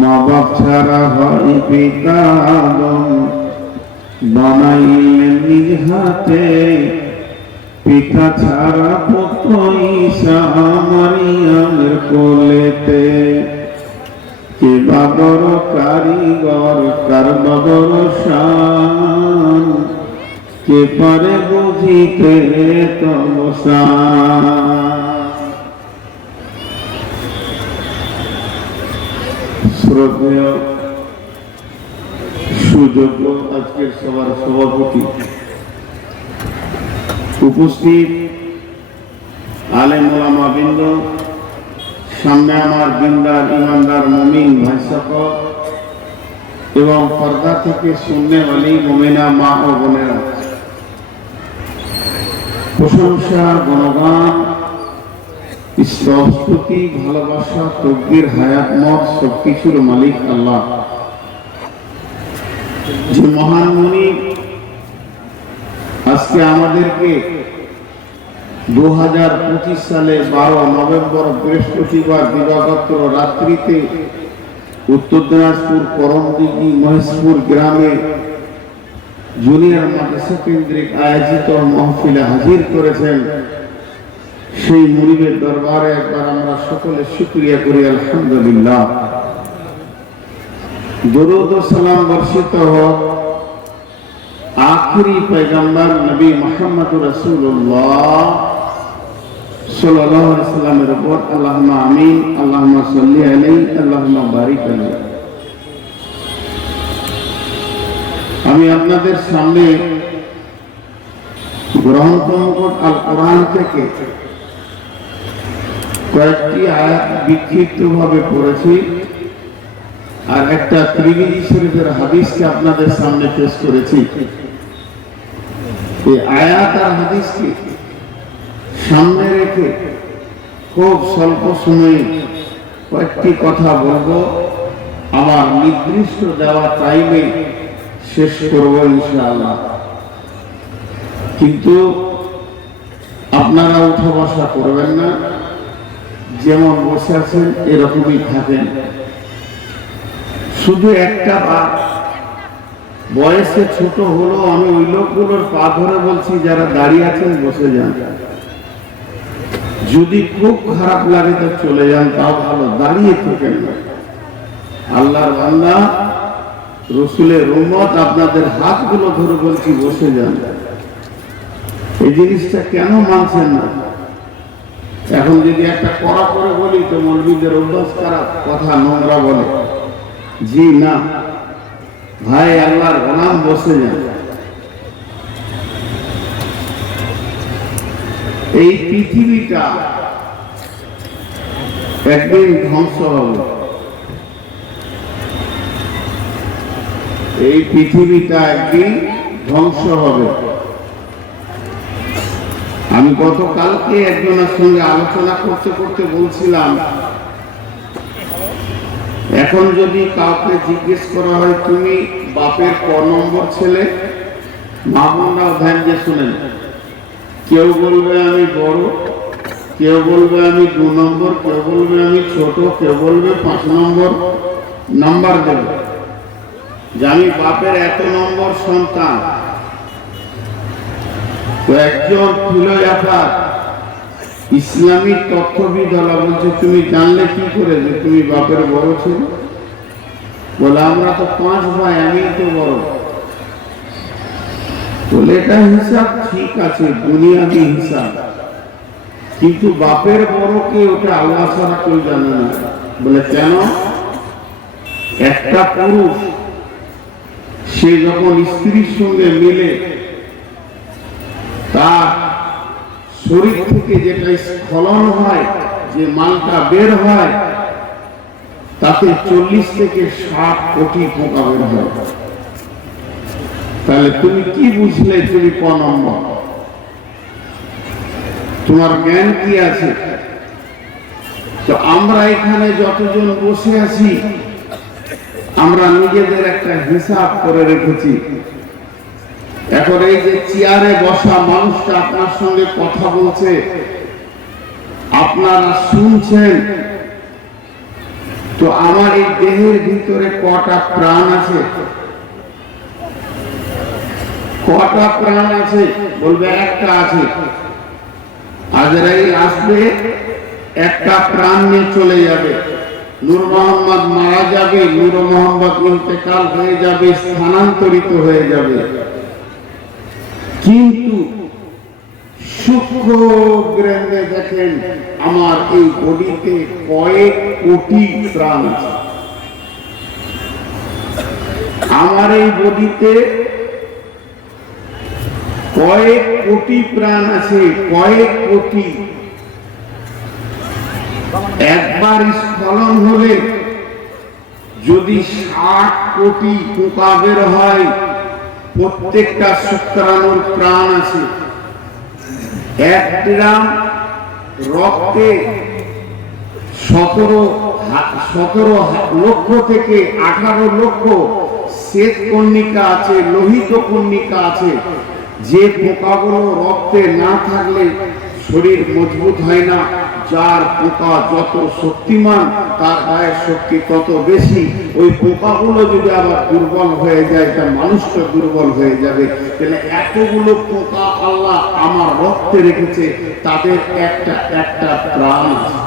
মা বাপ ছাড়া হয় পিতাদম বানাইলেন নিজ হাতে, পিতা ছাড়া পুত্র ঈশা মারিয়ামের কোলেতে। কে বাবর কারিগর কার বাবর শান কে পারে বুঝিতে তমসা? শ্রদ্ধেয় সুযোগ্য আজকের সবার সভাপতি, উপস্থিত আলেম বৃন্দ, সামনে আমার দিনদার, ইমানদার, মমিন ভাই এবং পর্দা থেকে শূন্য অলি মোমেনা মা ও বোনেরা। প্রশংসা গণগান স্তস্তুতি ভালোবাসা তকবির হায়াত, মত সবকিছুর মালিক আল্লাহ। যে মহান মনি আজকে আমাদেরকে দু হাজার পঁচিশ সালে বারো নভেম্বর বৃহস্পতিবার দিবাগত রাত্রিতে উত্তর দিনাজপুর, করমদিঘি, মহেশপুর গ্রামে জুনিয়র মাদ্রাসা কেন্দ্রিক আয়োজিত মহফিলে হাজির করেছেন। সেই মুরিবের দরবারে একবার আমরা সকলে শুক্রিয়া করি, আলহামদুলিল্লাহ। দরুদ ও সালাম বর্ষিত হোক। আখরি পয়গম্বর নবী মোহাম্মদ রসুল্লাহ সাল্লামের উপর আল্লাহ আমিন আল্লাহ সাল্লি আলী আল্লাহ বারিক আলী আমি আপনাদের সামনে গ্রহণক্রমকট আল কোরআন থেকে কয়েকটি আয়াত বিক্ষিপ্ত ভাবে পড়েছি আর একটা ত্রিবিধি শরীফের হাদিসকে আপনাদের সামনে পেশ করেছি। এই আয়াত আর হাদিসকে সামনে রেখে খুব স্বল্প সময়ে কয়েকটি কথা বলব। আমার নির্দিষ্ট দেওয়া টাইমে শেষ করব ইনশাআল্লাহ। কিন্তু আপনারা উঠা বসা করবেন না। যেমন বসে আছেন, এরকমই থাকেন। শুধু একটা বার বয়সে ছোট হলো, আমি ওই লোকগুলোর পা ধরে বলছি, যারা দাঁড়িয়ে আছেন, বসে যান। যদি খুব খারাপ লাগে তো চলে যান, তাও ভালো, দাঁড়িয়ে থাকেন আল্লাহর বান্দা রসুলের উম্মত আপনাদের হাতগুলো ধরে বলছি, বসে যান। এই জিনিসটা কেন মানছেন না? এখন যদি একটা কড়া করে বলি, তো মৌলবীদের অভ্যাস খারাপ, কথা নোংরা বলে। জি না। ভাই, আল্লাহর গোলাম, বসে যান। এই পৃথিবীটা একদিন ধ্বংস হবে। এই পৃথিবীটা একদিন ধ্বংস হবে। আমি গতকালকে একজনের সঙ্গে আলোচনা করতে করতে বলছিলাম, এখন যদি কাউকে জিজ্ঞেস করা হয়, তুমি বাপের ক নম্বর ছেলে? মা বোনরাও ধ্যান দিয়ে শুনেন। কেউ বলবে, আমি বড়। কেউ বলবে, আমি দু নম্বর। কেউ বলবে, আমি ছোট। কেউ বলবে, পাঁচ নম্বর। নাম্বার দেবে। যে আমি বাপের এত নম্বর সন্তান। একজন ফিলোজাফার ইসলামিক তথ্যবিদ হলা, বলছে, তুমি জানলে কি করে যে তুমি বাপের বড় ছিল? বলে, আমরা তো পাঁচ ভাই আমি তো বড়। বলে, এটা হিসাব ঠিক আছে, বুনিয়াদি হিসাব। কিন্তু বাপের বড় কে, ওটা আল্লাহ ছাড়া কেউ জানে না। বলে, কেন? একটা পুরুষ সে যখন স্ত্রীর সঙ্গে মিলে তার শরীর থেকে যেটা স্খলন হয়, যে মালটা বের হয়, তাতে চল্লিশ থেকে ষাট কোটি পোকা বের হয়। তাহলে তুমি কি বুঝলে তুমি ক নম্বর? তোমার জ্ঞান কি আছে? তো আমরা এখানে যতজন বসে আছি আমরা নিজেদের একটা হিসাব করে রেখেছি। এখন এই যে চেয়ারে বসা মানুষটা আপনার সঙ্গে কথা বলছে, আপনারা শুনছেন? তো আমার এই দেহের ভিতরে কটা প্রাণ আছে? কটা প্রাণ আছে? বলবে একটা আছে। আজরাইল আসবে, একটা প্রাণ নিয়ে চলে যাবে। নূর মোহাম্মদ মারা যাবে, নূর মোহাম্মদ ইন্তেকাল হয়ে যাবে, স্থানান্তরিত হয়ে যাবে। কিন্তু দেখেন, আমার এই বডিতে কয়েক কোটি প্রাণ আছে। আমার এই বডিতে কয়েক কোটি প্রাণ আছে, কয়েক কোটি একবার স্খলন হলে যদি ষাট কোটি পোকা বের হয়, প্রত্যেকটা শুক্রাণুর প্রাণ আছে। এক গ্রাম রক্তে সতেরো সতেরো লক্ষ থেকে আঠারো লক্ষ শ্বেত কর্ণিকা আছে, লোহিত কর্ণিকা আছে। যে পোকাগুলো রক্তে না থাকলে শরীর মজবুত হয় না। যার পোকা যত শক্তিমান, তার গায়ের শক্তি তত বেশি। ওই পোকাগুলো যদি আবার দুর্বল হয়ে যায় তা মানুষটা দুর্বল হয়ে যাবে। তাহলে এতগুলো পোকা আল্লাহ আমার রক্তে রেখেছে, তাদের একটা একটা প্রাণ আছে।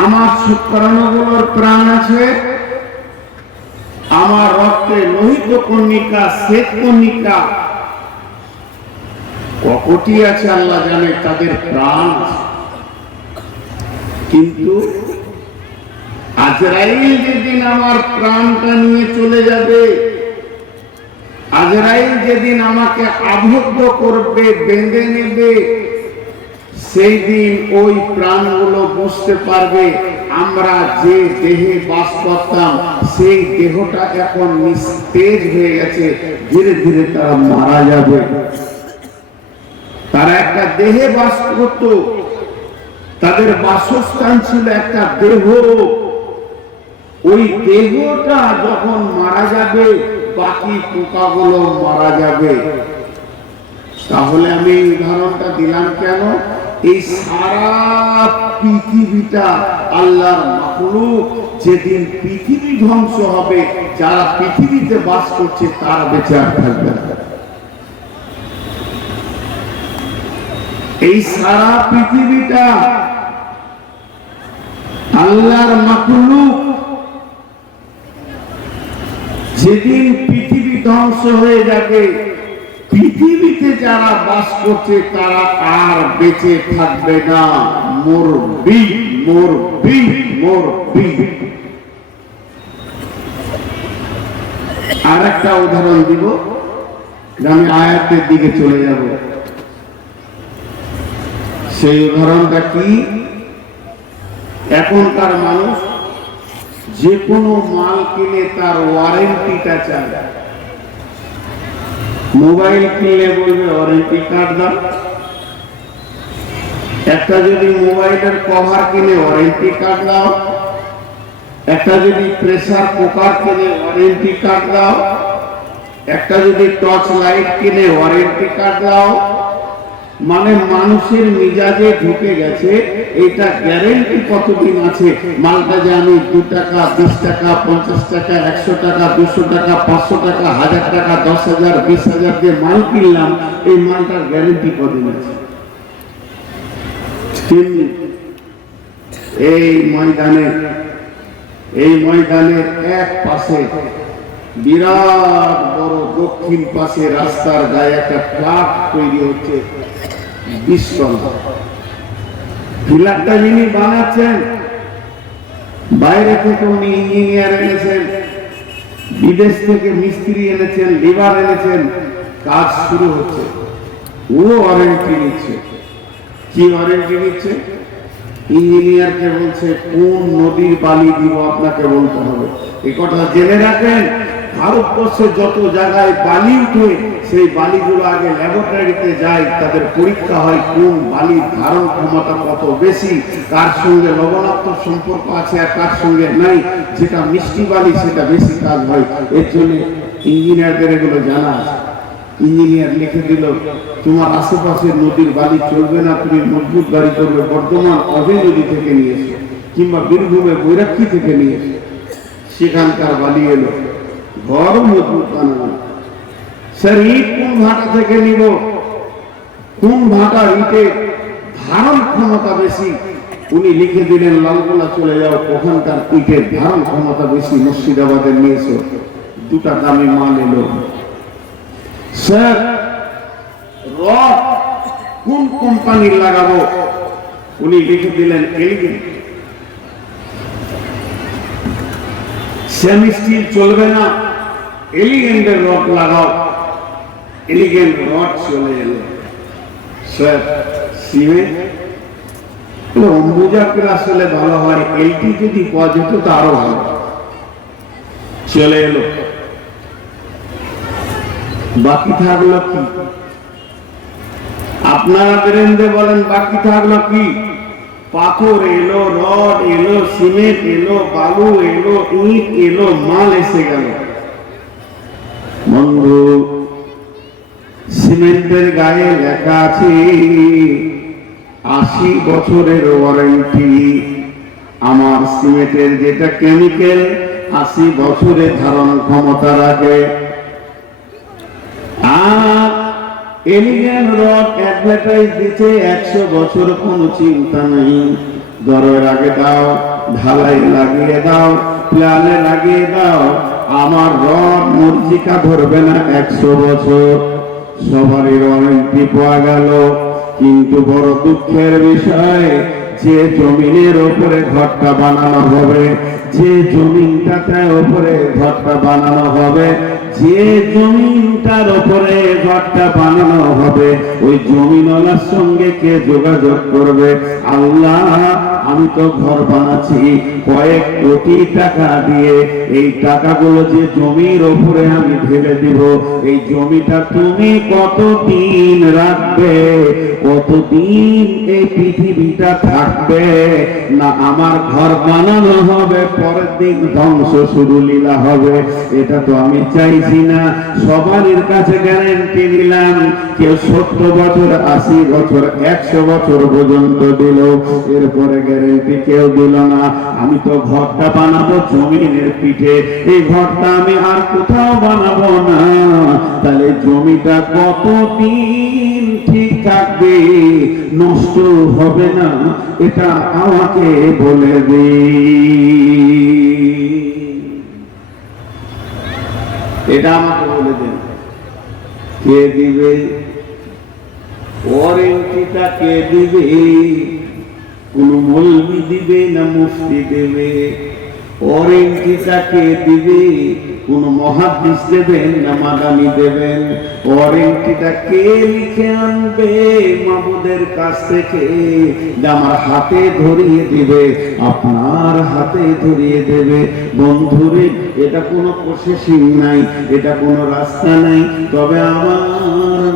আমার শুক্রাণুগুলোর প্রাণ আছে। আমার রক্তে লোহিত কর্ণিকা শ্বেত কর্ণিকা কপটি আছে, আল্লাহ জানে, তাদের প্রাণ কিন্তু আজরাইল যেদিন আমার প্রাণটা নিয়ে চলে যাবে, আজরাইল যেদিন আমাকে আবদ্ধ করবে, বেঁধে নেবে সেই দিন ওই প্রাণগুলো বুঝতে পারবে, আমরা যে দেহে বাস করতাম, সেই দেহটা এখন নিস্তেজ হয়ে গেছে, ধীরে ধীরে তারা মারা যাবে। তারা একটা দেহে বাস করত। তাদের বাসস্থান ছিল একটা দেহ। ওই দেহটা যখন মারা যাবে, বাকি পোকাগুলো মারা যাবে। তাহলে আমি এই উদাহরণটা দিলাম কেন? এই সারা পৃথিবীটা আল্লাহর মাখলুক। যেদিন পৃথিবী ধ্বংস হবে, যারা পৃথিবীতে বাস করছে, তারা বেঁচে আর থাকবে না। এই সারা পৃথিবীটা আল্লাহর মাখলুক। যেদিন পৃথিবী ধ্বংস হয়ে যাবে, পৃথিবীতে যারা বাস করছে, তারা আর বেঁচে থাকবে না। মরবি মরবি মরবি। আর একটা উদাহরণ দিব, আমি আয়াতের দিকে চলে যাব। সেই উদাহরণটা কি? এখনকার মানুষ যে কোনো মাল কিনে তার ওয়ারেন্টিটা চায়। মোবাইল কিনলে বলবে, ওয়ারেন্টি কার্ড দাও। একটা যদি মোবাইলের কভার কিনে, ওয়ারেন্টি কার্ড দাও। একটা যদি প্রেসার কুকার কিনে, ওয়ারেন্টি কার্ড দাও। একটা যদি টর্চ লাইট কিনে, ওয়ারেন্টি কার্ড দাও। মানে মানুষের মিজাজে ঢুকে গেছে, এটা গ্যারেন্টি কতদিন আছে? মালটা যে আমি দু টাকা, বিশ টাকা, পঞ্চাশ টাকা, একশো টাকা, দুশো টাকা, পাঁচশো টাকা, হাজার টাকা, দশ হাজার, বিশ হাজার দিয়ে মাল কিনলাম, এই মালটার গ্যারেন্টি কদিন আছে? এই ময়দানে, এই ময়দানের এক পাশে, বিরাট বড় দক্ষিণ পাশে রাস্তার গায়ে একটা ফ্ল্যাট তৈরি হচ্ছে। ফ্ল্যাটটা যিনি বানাচ্ছেন, বাইরে থেকে উনি ইঞ্জিনিয়ার এনেছেন, বিদেশ থেকে মিস্ত্রি এনেছেন এনেছেন, কাজ শুরু হচ্ছে। ও ওয়ারেন্টি নিচ্ছে। কি ওয়ারেন্টি নিচ্ছে? ইঞ্জিনিয়ারকে বলছে, কোন নদীর বালি দিব আপনাকে বলতে হবে। এ কথা জেনে রাখেন ভারতবর্ষে যত জায়গায় বালি উঠে, সেই বালিগুলো আগে ল্যাবরেটরিতে যায়, তাদের পরীক্ষা হয় কোন বালির ধারণ ক্ষমতা কত বেশি, কার সঙ্গে লবণাক্ত সম্পর্ক আছে আর কার সঙ্গে নাই, যেটা মিষ্টি বালি, সেটা বেশি কাজ হয়। এর জন্য ইঞ্জিনিয়ারদের এগুলো জানা আছে। ইঞ্জিনিয়ার লিখে দিল, তোমার আশেপাশের নদীর বালি চলবে না, তুমি মজবুত বাড়ি করবে, বর্ধমান অজয় নদী থেকে নিয়ে এসো, কিংবা বীরভূমে বৈরাক্ষী থেকে নিয়ে এসো। সেখানকার বালি এলো। ঘর মজবুত বানানো স্যার ইট কোন ভাটা থেকে নিব? কোন ভাটা ইটে ধারণ ক্ষমতা বেশি? উনি লিখে দিলেন, লালগোলা চলে যাও, ওখানকার ইটের ধারণ ক্ষমতা বেশি মুর্শিদাবাদে নিয়ে এসো দুটা দামি মাল এলো। স্যার রড কোন কোম্পানির লাগাবো? উনি লিখে দিলেন এলিগেন সেমি স্টিল চলবে না। এলিগেন্টের রড লাগাও এলিগেন্ট রড চলে এলো। স্যার আসলে ভালো হয়। যদি পাওয়া যেত ভালো। চলে এলো। বাকি থাকল কি? আপনারা বলেন, বাকি থাকল কি? পাথর এলো, রড এলো, সিমেন্ট এলো, বালু এলো, ইট এলো, মাল এসে গেল। বন্ধু, সিমেন্টের গায়ে লেখা আছে, আশি বছরের ওয়ারেন্টি আমার সিমেন্টের যেটা কেমিক্যাল আশি বছরের ধারণ ক্ষমতা রাখে। আর এলিগেন রড অ্যাডভার্টাইজ একশো বছর কোনো চিন্তা নেই। দরের আগে দাও, ঢালাই লাগিয়ে দাও, প্লানে লাগিয়ে দাও আমার রব মর্জিকা ধরবে না একশো বছর। সবারই ওয়ারেন্টি পাওয়া গেল। কিন্তু বড় দুঃখের বিষয়, যে জমিনের ওপরে ঘরটা বানানো হবে, যে জমিনটাতে ওপরে ঘরটা বানানো হবে যে জমিনটার ওপরে ঘরটা বানানো হবে, ওই জমিনওয়ালার সঙ্গে কে যোগাযোগ করবে? আল্লাহ, আমি তো ঘর বানাচ্ছি। কয়েক কোটি টাকা দিয়ে এই টাকাগুলো যে জমির ওপরে আমি ঢেলে দিব, এই জমিটা তুমি কতদিন রাখবে? কতদিন এই পৃথিবীটা থাকবে? না, আমার ঘর বানানো হবে, পরের দিন ধ্বংস শুরু লীলা হবে। এটা তো আমি চাইছি। না, সবারই কাছে গ্যারেন্টি নিলাম। কেউ সত্তর বছর, আশি বছর, একশো বছর পর্যন্ত দিল। এরপরে গ্যারেন্টি কেউ দিল না। আমি তো ঘরটা বানাবো জমিনের পিঠে। এই ঘরটা আমি আর কোথাও বানাবো না। তাহলে জমিটা কতদিন ঠিক থাকবে? নষ্ট হবে না, এটা আমাকে বলে দিন। এটা আমাকে বলে দেন কে দিবে ওয়ারেন্টিটা কে দিবে কোন মৌলবি দিবে না মুফতি দেবে ওয়ারেন্টিটা কে দিবে? কোন মহাদিস দেবেন না মাদানি দেবেন? কে লিখে আনবে? মাবুদের কাছ থেকে আমার হাতে ধরিয়ে দিবে, আপনার হাতে ধরিয়ে দেবে। বন্ধুরে, এটা কোনো প্রসেসিং নাই, এটা কোনো রাস্তা নাই। তবে আমার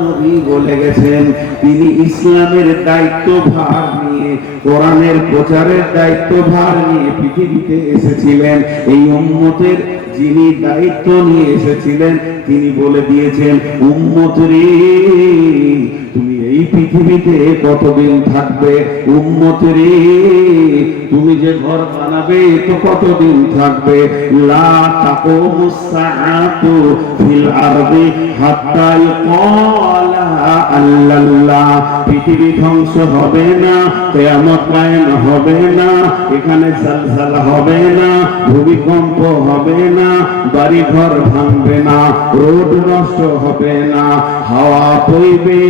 নবী বলে গেছেন, তিনি ইসলামের দায়িত্ব ভার নিয়ে, কোরআনের প্রচারের দায়িত্ব ভার নিয়ে পৃথিবীতে এসেছিলেন এই উম্মতের যিনি দায়িত্ব নিয়ে এসেছিলেন তিনি বলে দিয়েছেন উম্মত রে তুমি এই পৃথিবীতে কতদিন থাকবে উম্মত রে তুমি যে ঘর বানাবে, তো কতদিন থাকবে? লা ফিল আরদি হাত্তা আল্লাল্লাহ। পৃথিবী ধ্বংস হবে না, কিয়ামত কায়েম হবে না, এখানে জালজালা হবে না, ভূমিকম্প হবে না বাড়ি ঘর ভাঙবে না, রোড নষ্ট হবে না, হাওয়া বইবে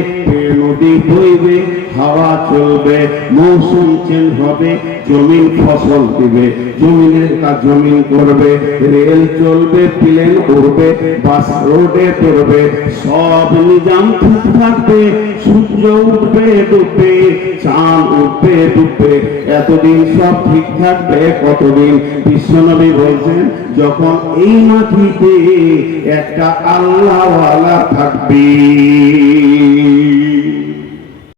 নদী বইবে, হাওয়া চলবে, মৌসুম চেঞ্জ হবে, জমিন ফসল দিবে। জমিনের কাজ জমিন করবে, রেল চলবে, প্লেন উড়বে, বাস রোডে চলবে সব নিজাম ঠিক থাকবে সূর্য উঠবে, ডুববে, চাঁদ উঠবে, ডুববে। এতদিন সব ঠিক থাকবে, কতদিন? বিশ্বনবী বলছেন, যখন এই মাটিতে একটা আল্লাহওয়ালা থাকবে।